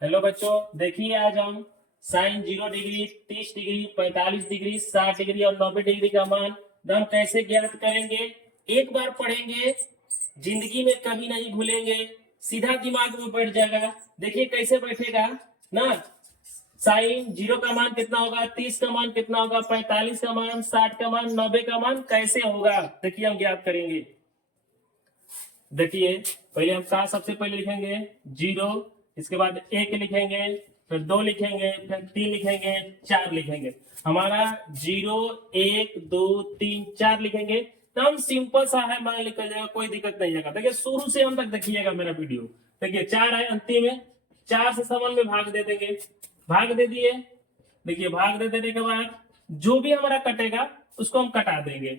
Hello बच्चों, देखिए आज हम sine 0 degree, 30 degree, 45 degree, 60 degree और 90 डिग्री का मान हम कैसे ज्ञात करेंगे। एक बार पढ़ेंगे, जिंदगी में कभी नहीं भूलेंगे, सीधा दिमाग में बैठ जाएगा। देखिए कैसे बैठेगा ना। साइन 0 का मान कितना होगा, 30 का मान कितना होगा, 45 का मान, 60 का मान, 90 का मान कैसे होगा, देखिए हम ज्ञात करेंगे। देखिए पहले हम कहा सबसे पहले लिखेंगे 0, इसके बाद 1 लिखेंगे, फिर 2 लिखेंगे, फिर 3 लिखेंगे, 4 लिखेंगे। हमारा 0 1 2 3 4 लिखेंगे तो हम सिंपल सा है मान निकल जाएगा, कोई दिक्कत नहीं आएगा। देखिए शुरू से हम तक देखिएगा मेरा वीडियो। देखिए 4 है अंतिम में, 4 से समान में भाग दे देंगे, भाग दे दिए। देखिए भाग दे देने के बाद जो भी हमारा कटेगा उसको हम कटा देंगे,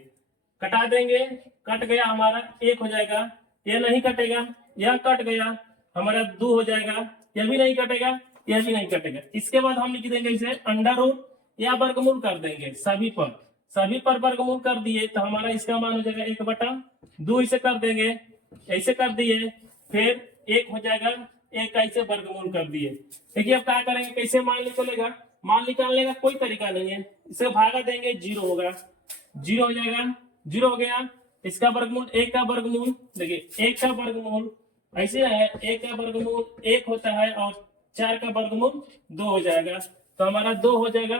कटा देंगे। कट गया हमारा 1 हो जाएगा, यह नहीं कटेगा, यह कट गया हमारा 2 हो जाएगा, यह भी नहीं कटेगा, यह भी नहीं कटेगा। इसके बाद हम लिख देंगे इसे अंडर रूट या वर्गमूल कर देंगे सभी पर वर्गमूल कर दिए तो हमारा इसका मान हो जाएगा 1/2। इसे कर देंगे, ऐसे कर दिए, फिर 1 हो जाएगा, 1 का इसे वर्गमूल कर दिए। देखिए अब क्या करेंगे, कैसे मान निकलेगा। मान निकालने का कोई तरीका नहीं है, इसे भागा देंगे, 0 होगा, 0 हो जाएगा, 0 हो गया। इसका वर्गमूल 1 का वर्गमूल, देखिए 1 का वर्गमूल ऐसे है, 1 का वर्गमूल 1 होता है और 4 का वर्गमूल 2 हो जाएगा, तो हमारा 2 हो जाएगा।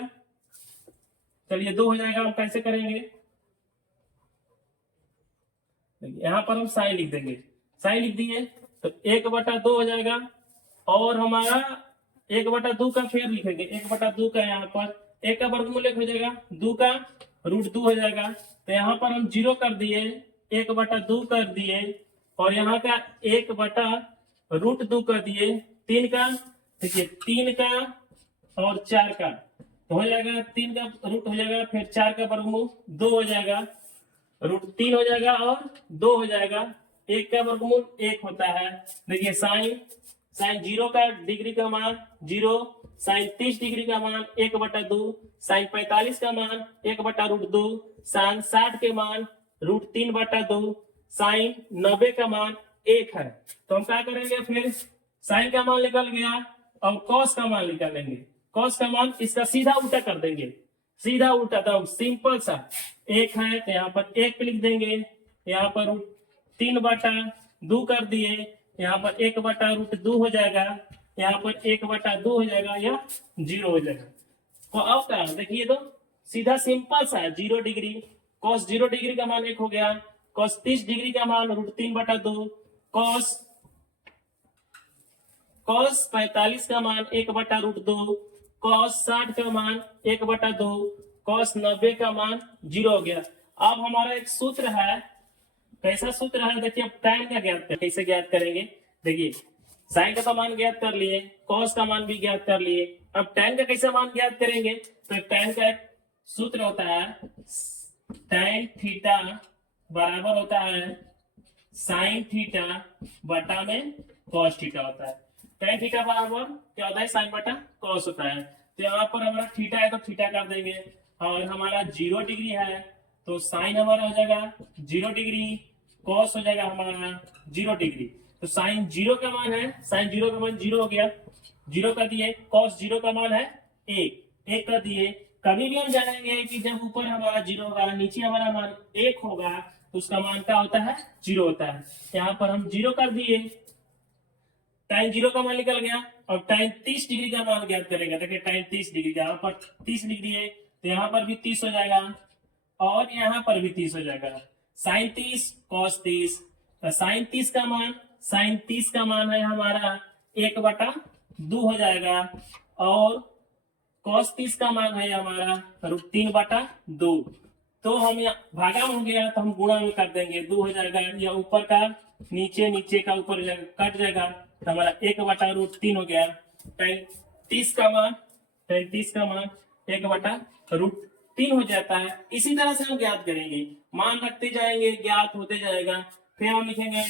चलिए 2 हो जाएगा, हम कैसे करेंगे। यहाँ पर हम साइन लिख देंगे, साइन लिख दिए तो 1/2 हो जाएगा। और हमारा 1/2 का फिर लिखेंगे, 1/2 का यहाँ पर 1 का वर्गमूल 1 हो जाएगा, 2 का रूट 2 हो जाएगा। तो यहाँ पर हम 0 कर दिए, 1/2 कर दिए, और यहाँ का 1/√2 कर दिए। 3 का, देखिए 3 का और 4 का तो हो जाएगा, 3 का रूट हो जाएगा, फिर 4 का वर्गमूल 2 हो जाएगा, √3 हो जाएगा और 2 हो जाएगा। 1 का वर्गमूल 1 होता है। देखिए साइन साइन 0 का डिग्री का मान 0, साइन 30 डिग्री का मान 1/2, साइन 45 का मान 1/√2, साइन 60 के मान √3/2, साइन 90 का मान 1 है। तो हम क्या करेंगे, फिर साइन का मान निकल गया और कॉस का मान निकालेंगे। कॉस का मान इसका सीधा उल्टा कर देंगे, सीधा उल्टा, तो सिंपल सा 1 है तो यहाँ पर 1 लिख देंगे, यहाँ पर 3/2 कर दिए, यहाँ पर 1/√2 हो जाएगा, यहाँ पर 1/2 हो जाएगा या 0 हो जाएगा। तो अब क्या देखिए, तो सीधा सिंपल सा है, 0 डिग्री, कॉस 0 डिग्री का मान 1 हो गया, कॉस 30 डिग्री का मान √3/2, कॉस कॉस 45 का मान 1/√2, कॉस 60 का मान 1/2, कॉस 90 का मान 0 हो गया। अब हमारा एक सूत्र है, कैसा सूत्र है देखिए। अब tan का ज्ञात कर, कैसे ज्ञात करेंगे। देखिए साइन का तो मान ज्ञात कर लिए, कॉस का मान भी ज्ञात कर लिए, अब tan का कैसे मान ज्ञात करेंगे। तो tan का एक सूत्र होता है, tan थीटा बराबर होता है साइन थीटा बटा में कॉस थीटा होता है। tan थीटा बराबर क्या होता है, साइन बटा कॉस होता है। तो यहाँ पर हमारा थीटा है तो थीटा कर देंगे, और हमारा 0 डिग्री है तो साइन हमारा हो जाएगा 0 डिग्री, कॉस हो जाएगा हमारा 0 डिग्री। तो साइन 0 का मान है, साइन 0 का मान 0 हो गया, 0 कर दिए, कॉस 0 का मान है 1 कर दिए। कभी भी हम जानेंगे कि जब ऊपर हमारा 0 होगा, नीचे हमारा मान 1 होगा, तो उसका मान क्या होता है, 0 होता है। यहाँ पर हम 0 कर दिए, tan 0 का मान निकल गया, और tan 30 डिग्री का मान ज्ञात करेगा। देखिए tan 30 डिग्री, यहाँ पर 30 डिग्री है तो यहाँ पर भी 30 हो जाएगा, और यहाँ पर भी 30 हो जाएगा। साइन 30 कॉस 30, तो साइन 30 का मान, साइन 30 का मान है हमारा 1/2 हो जाएगा, और कॉस 30 का मान है हमारा √3/2। तो हम यहाँ भागा हो गया तो हम गुणा में कर देंगे, 2 हो जाएगा, या ऊपर का नीचे, नीचे का ऊपर कट जाएगा, तो हमारा 1/√3 हो गया। tan 30 का मान, tan 30 का मान 1/√3 हो जाता है। इसी तरह से हम ज्ञात करेंगे, मान रखते जाएंगे, ज्ञात होते जाएगा। फिर हम लिखेंगे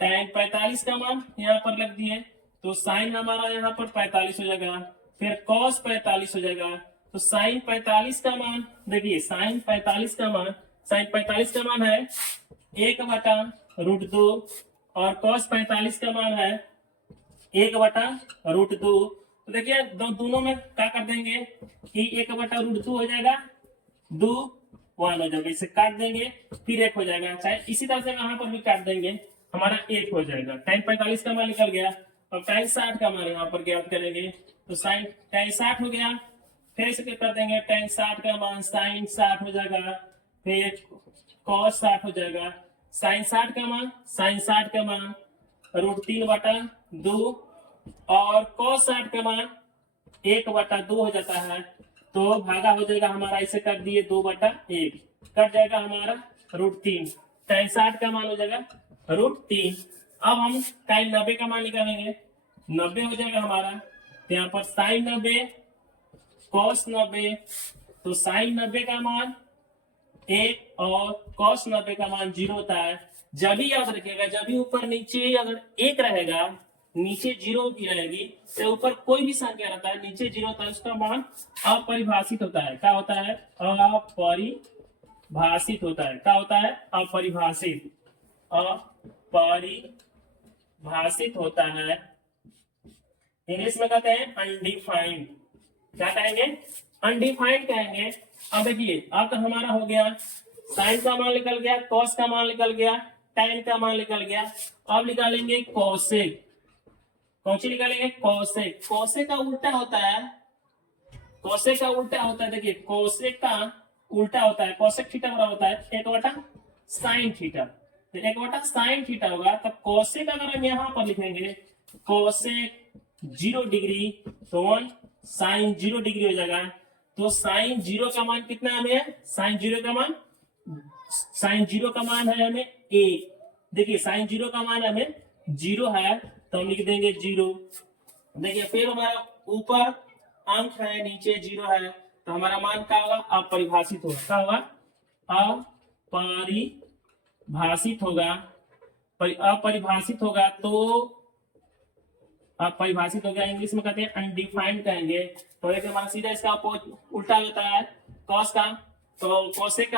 tan 45 का मान यहाँ पर रख दिए, तो साइन हमारा यहाँ पर 45 हो जाएगा, फिर cos 45 हो जाएगा। तो साइन 45 का मान, देखिए साइन 45 का मान, साइन 45 का मान है 1/√2, और cos 45 का मान है 1/√2। तो देखिए दोनों में क्या कर देंगे कि 1/√2 हो जाएगा, 2 1 हो जाएगा, इसे काट देंगे फिर 1 हो जाएगा। चाहे इसी तरह से यहाँ पर भी काट देंगे, हमारा 1 हो जाएगा। tan 45 का मान निकल गया। अब tan 60 का मान यहाँ पर ज्ञात करेंगे, तो sin tan 60 हो गया, फिर इसे क्या कर देंगे, tan 60 का मान sin 60 हो जाएगा, फिर cos 60 हो जाएगा, sin 60 का मान √3/2 और cos 60 का मान 1/2 हो जाता है। तो भागा हो जाएगा हमारा, इसे कर दिए 2/1, कट जाएगा हमारा √3, tan 60 का मान हो जाएगा √3। अब हम tan 90 का मान निकालेंगे, 90 हो जाएगा हमारा, तो यहाँ पर sin 90 cos 90, तो sin 90 का मान 1 और cos 90 का मान 0 होता है। जब भी याद रखिएगा, जब भी ऊपर नीचे अगर 1 रहेगा, नीचे 0 की रहेगी, तो ऊपर कोई भी संख्या रहता है नीचे 0 होता है, उसका मान अपरिभाषित होता है। क्या होता है? अपरिभाषित होता है। क्या होता है? अपरिभाषित, अपरिभाषित होता है। इंग्लिश में कहते हैं अनडिफाइंड। क्या कहेंगे? अनडिफाइंड कहेंगे। अब देखिए, अब तो हमारा हो गया साइन का मान निकल गया, कॉस का मान निकल गया, tan का मान निकल गया। अब निकालेंगे कोसेक। कौन सी निकालेंगे? कोसेक। कोसेक का उल्टा होता है, कोसेक का उल्टा होता है, देखिए कोसेक का उल्टा होता है, कोसेक थीटा बराबर होता है 1/sin थीटा। तो 1/sin थीटा होगा, तब कोसेक अगर हम यहाँ पर लिखेंगे कोसेक 0 डिग्री, तो 1 sin 0 डिग्री हो जाएगा। तो sin 0 का मान कितना हमें? sin 0 का मान है हमें 1। देखिए sin 0 का मान हमें 0 है, तो हम लिख देंगे 0। देखिए फिर हमारा ऊपर अंक है, नीचे 0 है, तो हमारा मान क्या होगा? अपरिभाषित होगा। क्या होगा? अपरिभाषित होगा। अपरिभाषित होगा, तो अपरिभाषित हो गया। इंग्लिश में कहते हैं अनडिफाइंड कहेंगे। तो एक हमारा सीधा इसका उल्टा होता है कॉस का, तो कोसेक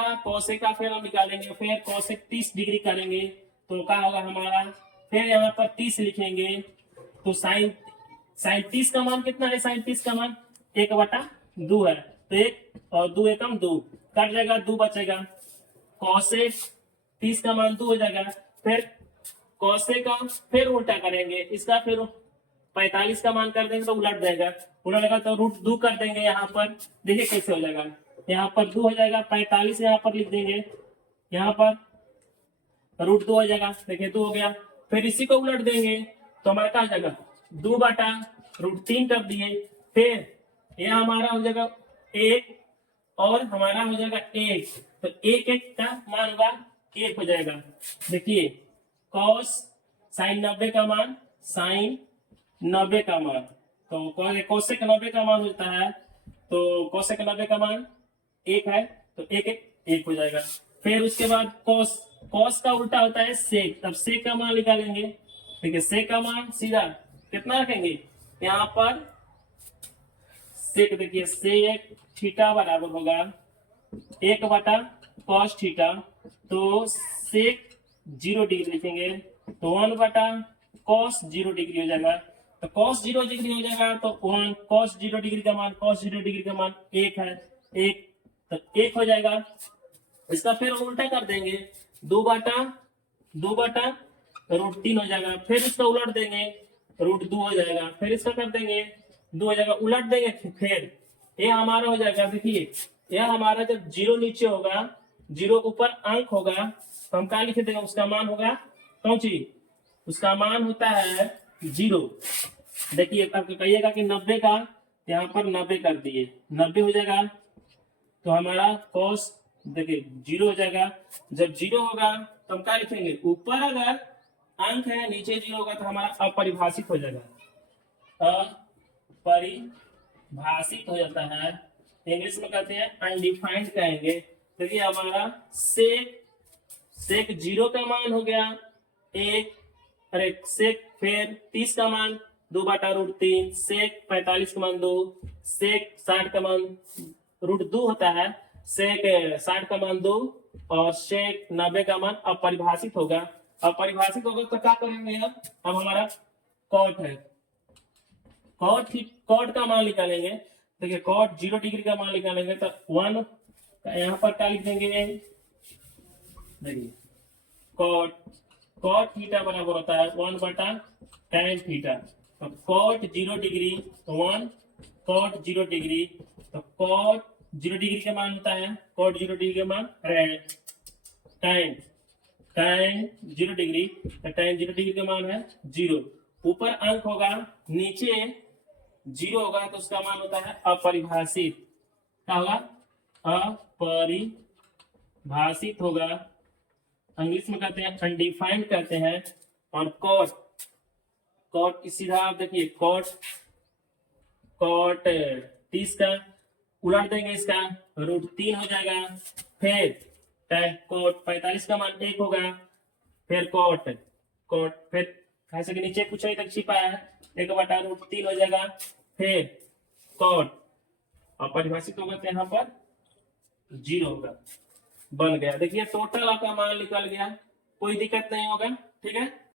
का फिर हम निकालेंगे, फिर कोसेक 30 डिग्री करेंगे, तो क्या होगा हमारा? फिर यहाँ पर 30 लिखेंगे, तो साइन 30 का मान कितना है? साइन 30 का मान 1/2 है, तो 1 और 2 एकम 2, कट जाएगा, 2 बचेगा। कोसेक 30 का मान 2 हो जाएगा, फिर कोसेक का फिर उल्टा करेंगे, इसका फिर 45 का मान कर देंगे, तो उलट जाएगा, उलटेगा तो √2 कर देंगे यहाँ पर। देखिए कैसे हो जाएगा, यहाँ पर 2 हो जाएगा, 45 यहाँ पर लिख देंगे, यहाँ पर √2 हो जाएगा। देखिए 2 हो गया, फिर इसी को उलट देंगे, तो हमारा क्या हो जाएगा? 2/√3 कर दिए। फिर यह हमारा हो जाएगा 1 और हमारा हो जाएगा 1, तो 1 का मान होगा 1 हो जाएगा। देखिए कॉस साइन 90 का मान, साइन 90 का मान, तो कोसेक 90 का मान होता है, तो कोसेक 90 का मान 1 है, तो 1 हो जाएगा। फिर उसके बाद कॉस का उल्टा होता है सेक, तब सेक का मान निकालेंगे। देखिए सेक का मान सीधा कितना रखेंगे यहाँ पर? सेक, देखिए सेक थीटा बराबर होगा 1/cos थीटा, तो सेक 0 डिग्री लिखेंगे, तो 1/cos 0 डिग्री हो जाएगा। तो cos 0 डिग्री हो जाएगा, तो 1 cos 0 डिग्री का मान 1 है, 1, तो 1 हो जाएगा। इसका फिर उल्टा कर देंगे, 2/√3 हो जाएगा, फिर इसका उलट देंगे, √2 हो जाएगा, फिर इसका कर देंगे 2 हो जाएगा, उलट देंगे, फिर ये हमारा हो जाएगा। देखिए यह हमारा जब 0 नीचे होगा, 0 ऊपर अंक होगा, तो हम क्या लिख देंगे? उसका मान होगा कौन सी? उसका मान होता है 0। देखिए अब कहिएगा कि 90 का, यहाँ पर 90 कर दिए, 90 हो जाएगा, तो हमारा cos देखिए 0 हो जाएगा। जब 0 होगा तो हम क्या लिखेंगे? ऊपर अगर अंक है, नीचे 0 होगा, तो हमारा अपरिभाषित हो जाएगा, अपरिभाषित हो जाता है। इंग्लिश में कहते हैं अनडिफाइंड कहेंगे। देखिए हमारा सेक 0 का मान हो गया 1, अरे सेक फिर 30 का मान 2/√3, सेक 45 का मान 2, सेक 60 का मान √2 होता है, सेक 60 का मान 2 और सेक 90 का मान अपरिभाषित होगा। अपरिभाषित होगा तो क्या करेंगे? अब हमारा कॉट है, कॉट का मान निकालेंगे। देखिए कॉट 0 डिग्री का मान निकालेंगे तो 1 यहाँ पर क्या लिख देंगे, देखिए कॉट कॉट थीटा बराबर होता है 1 बटा tan थीटा। तो कॉट 0 डिग्री तो 1, कॉट 0 डिग्री तो कॉट 0 डिग्री का मान होता है, कॉट 0 डिग्री का मान tan tan 0 डिग्री तो tan 0 डिग्री का मान है 0। ऊपर अंक होगा, नीचे 0 होगा तो उसका मान होता है अपरिभाषित। क्या होगा, अपरिभाषित होगा, इंग्लिश में कहते हैं अनडिफाइंड कहते हैं। और कॉट कॉट की सीधा आप देखिए कॉट कॉट 30 का उलट देंगे, इसका √3 हो जाएगा। फिर कॉट 45 का मान 1 होगा। फिर कॉट कॉट फिर ऐसे के नीचे कुछ नहीं तक छिपा है, 1 बटा √3 हो जाएगा। फिर कॉट और परिभाषित होगा तो यहाँ पर 0 होगा, बन गया। देखिए टोटल आपका मान निकल गया, कोई दिक्कत नहीं होगा। ठीक है।